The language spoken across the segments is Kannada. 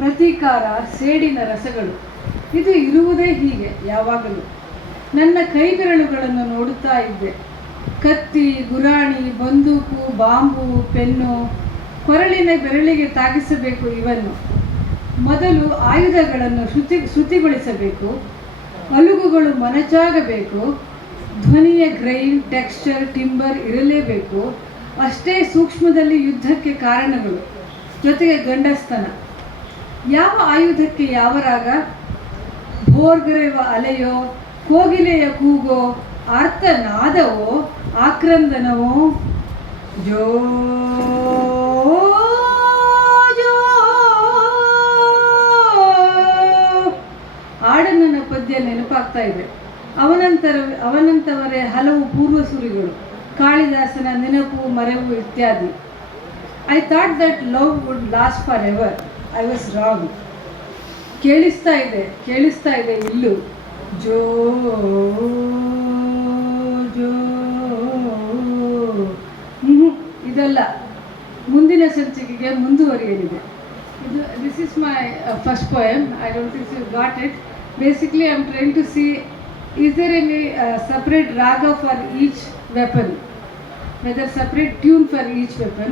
ಪ್ರತೀಕಾರ ಸೇಡಿನ ರಸಗಳು. ಇದು ಇರುವುದೇ ಹೀಗೆ ಯಾವಾಗಲೂ. ನನ್ನ ಕೈಬೆರಳುಗಳನ್ನು ನೋಡುತ್ತಾ ಇದ್ದೆ. ಕತ್ತಿ, ಗುರಾಣಿ, ಬಂದೂಕು, ಬಾಂಬು, ಪೆನ್ನು, ಕೊರಳಿನ ಬೆರಳಿಗೆ ತಾಗಿಸಬೇಕು ಇವನ್ನು. ಮೊದಲು ಆಯುಧಗಳನ್ನು ಶ್ರುತಿ ಶ್ರುತಿಗೊಳಿಸಬೇಕು ಅಲುಗುಗಳು ಮನಚಾಗಬೇಕು. ಧ್ವನಿಯ ಗ್ರೈನ್, ಟೆಕ್ಸ್ಚರ್, ಟಿಂಬರ್ ಇರಲೇಬೇಕು. ಅಷ್ಟೇ ಸೂಕ್ಷ್ಮದಲ್ಲಿ ಯುದ್ಧಕ್ಕೆ ಕಾರಣಗಳು. ಜೊತೆಗೆ ಗಂಡಸ್ತನ ಯಾವ ಆಯುಧಕ್ಕೆ ಯಾವ ರಾಗ? ಭೋರ್ಗರೆವ ಅಲೆಯೋ, ಕೋಗಿಲೆಯ ಕೂಗೋ, ಆರ್ತನಾದವೋ, ಆಕ್ರಂದನವೋ? ಜೋ. ಆಡನನ ಪದ್ಯ ನೆನಪಾಗ್ತಾ ಇದೆ. ಅವನಂತರ, ಅವನಂತವರೇ ಹಲವು ಪೂರ್ವಸುರಿಗಳು, ಕಾಳಿದಾಸನ ನೆನಪು ಮರೆವು ಇತ್ಯಾದಿ. I thought that love would last forever I was wrong ಕೇಳಿಸ್ತಾ ಇದೆ ಕೇಳಿಸ್ತಾ ಇದೆ ಇಲ್ಲು. ಜೋ ಜೋ ಹ್ಞೂ ಇದಲ್ಲ. ಮುಂದಿನ ಸಂಚಿಕೆಗೆ ಮುಂದುವರಿಯಲಿದೆ. ಇದು this is my first poem I don't think you got it basically I am trying to see is there any separate raga for each weapon whether separate tune for each weapon.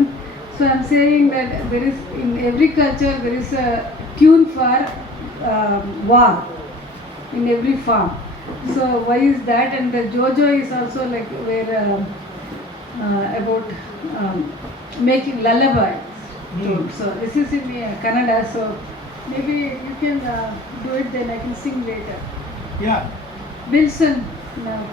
So I'm saying that there is in every culture there is a tune for um, war in every farm. So why is that? And the JoJo is also like where um, uh, about um, making lullaby. Hmm. So this is in uh, Kannada. So maybe you can uh, do it. Then I can sing later. Yeah. Wilson. No.